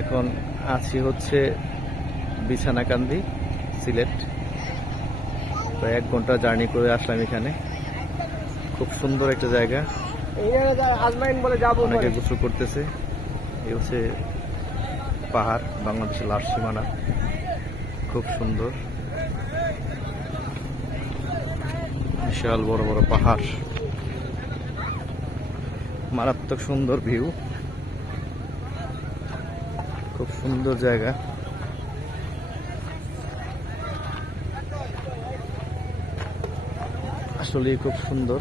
এখন আছি হচ্ছে বিছানাকান্দি, সিলেট। প্রায় 1 ঘন্টা জার্নি করে আসলাম এখানে। খুব সুন্দর একটা জায়গা, অনেকে গোসল করতেছে। এই হচ্ছে পাহাড়, বাংলাদেশের লাস্ট সীমানা। খুব সুন্দর, বিশাল বড় বড় পাহাড়, মারাত্মক সুন্দর ভিউ। খুব সুন্দর জায়গা। আসলে খুব সুন্দর।